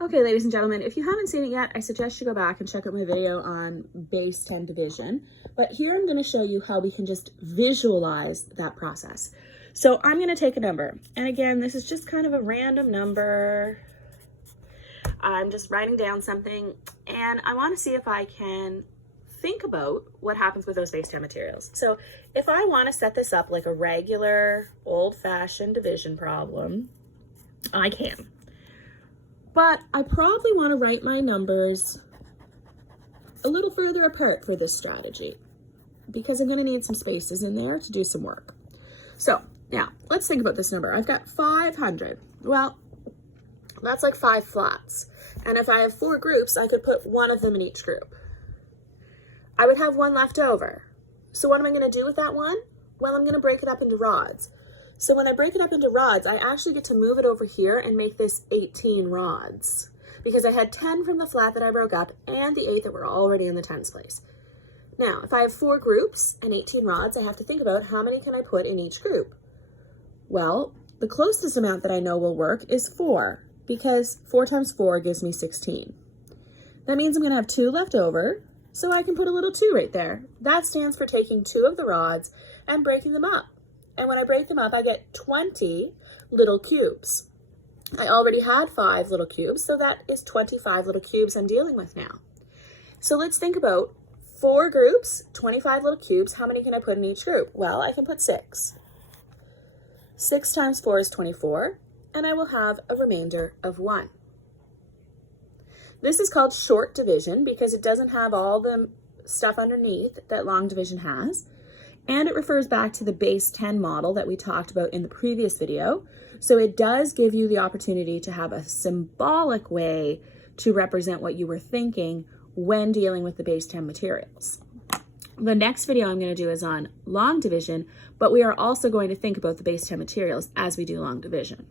Okay, ladies and gentlemen, if you haven't seen it yet, I suggest you go back and check out my video on base 10 division. But here I'm going to show you how we can just visualize that process. So I'm going to take a number. And again, this is just kind of a random number. I'm just writing down something, and I want to see if I can think about what happens with those base 10 materials. So if I want to set this up like a regular old-fashioned division problem, I can. But I probably want to write my numbers a little further apart for this strategy because I'm going to need some spaces in there to do some work. So now let's think about this number. I've got 500. Well, that's like 5 flats. And if I have 4 groups, I could put one of them in each group. I would have one left over. So what am I going to do with that one? Well, I'm going to break it up into rods. So when I break it up into rods, I actually get to move it over here and make this 18 rods because I had 10 from the flat that I broke up and the 8 that were already in the tens place. Now, if I have 4 groups and 18 rods, I have to think about how many can I put in each group. Well, the closest amount that I know will work is 4 because 4 times 4 gives me 16. That means I'm going to have 2 left over, so I can put a little 2 right there. That stands for taking 2 of the rods and breaking them up. And when I break them up, I get 20 little cubes. I already had 5 little cubes, so that is 25 little cubes I'm dealing with now. So let's think about 4 groups, 25 little cubes. How many can I put in each group? Well, I can put 6. 6 times 4 is 24, and I will have a remainder of 1. This is called short division because it doesn't have all the stuff underneath that long division has. And it refers back to the base 10 model that we talked about in the previous video. So it does give you the opportunity to have a symbolic way to represent what you were thinking when dealing with the base 10 materials. The next video I'm going to do is on long division, but we are also going to think about the base 10 materials as we do long division.